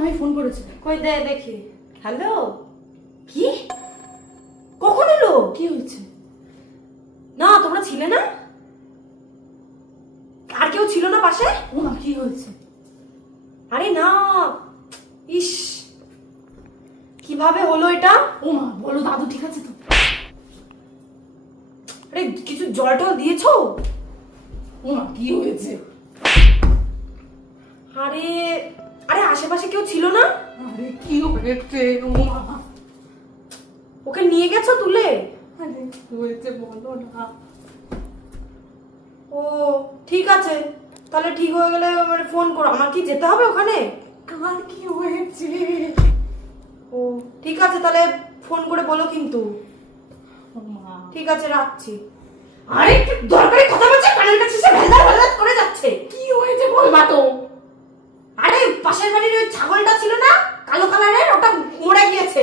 মামি ফোন করেছে। কই দে দেখি। হ্যালো, কি কখন এলো? কি হয়েছে? না তোমরা ছিলে না? আর কেউ ছিল না পাশে? ও মা, কি হয়েছে? আরে না, ইস কিভাবে হলো এটা? ও মা, বলো দাদু ঠিক আছে তো? আরে কিছু জল টল দিয়েছো? ও মা, কি হয়েছে? আরে আরে আশেপাশে কেউ ছিল না? আরে কি হয়েছে? ও মা, ওকে নিয়ে গেছো তুলে? আরে কি হয়েছে বলো না। ও ঠিক আছে, তাহলে ঠিক হয়ে গেলে মানে ফোন করো। আমার কি যেতে হবে ওখানে? কার কি হয়েছে? ও ঠিক আছে, তাহলে ফোন করে বলো কিন্তু। ও মা, ঠিক আছে, রাখছি। আরে একটু দরকারি কথা বলছে, কানের কাছে সে ভেলদার ভেলদার করে যাচ্ছে। কি হয়েছে বলবা তো? আরে পাশের বাড়ির ওই ছাগলটা ছিল না কালো কালারের, ওটা মরে গিয়েছে।